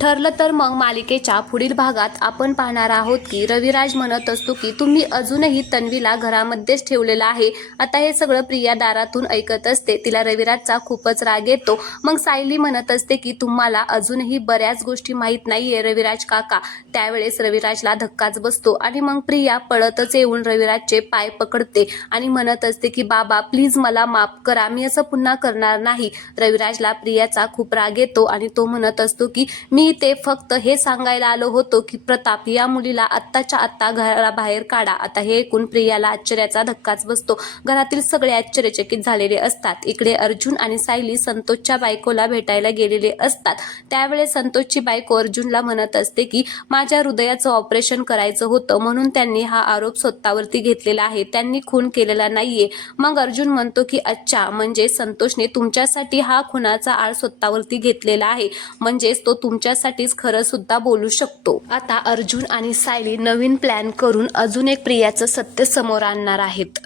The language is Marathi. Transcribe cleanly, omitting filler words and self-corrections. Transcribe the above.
ठरलं तर मग मालिकेच्या पुढील भागात आपण पाहणार आहोत की रविराज म्हणत असतो की तुम्ही अजूनही तन्वीला घरामध्येच ठेवलेलं आहे। आता हे सगळं प्रिया दारातून ऐकत असते। तिला रविराजचा खूपच राग येतो। मग सायली म्हणत असते की तुम्हाला अजूनही बऱ्याच गोष्टी माहीत नाहीये रविराज काका। त्यावेळेस रविराजला धक्काच बसतो आणि मग प्रिया पळतच येऊन रविराजचे पाय पकडते आणि म्हणत असते की बाबा प्लीज मला माफ करा, मी असं पुन्हा करणार नाही। रविराजला प्रियाचा खूप राग येतो आणि तो म्हणत असतो की मी ते फक्त हे सांगायला आलो होतो की प्रताप या मुलीला आत्ताच्या आत्ता घराबाहेर काढा। आता हे ऐकून प्रियाला आश्चर्याचा धक्काच बसतो। घरातील सगळे आश्चर्यचकित झालेले असतात। इकडे अर्जुन आणि सायली संतोषच्या बायकोला भेटायला गेलेले असतात। त्यावेळेस संतोषची बायको अर्जुनला म्हणत असते की माझ्या हृदयाचं ऑपरेशन करायचं होतं म्हणून त्यांनी हा आरोप स्वतःवरती घेतलेला आहे, त्यांनी खून केलेला नाहीये। मग अर्जुन म्हणतो की अच्छा, म्हणजे संतोषने तुमच्यासाठी हा खुनाचा आळ स्वतःवरती घेतलेला आहे, म्हणजेच तो तुमच्यासाठीच खरं सुद्धा बोलू शकतो। आता अर्जुन आणि सायली नवीन प्लॅन करून अजून एक प्रियाचं सत्य समोर आणणार आहेत।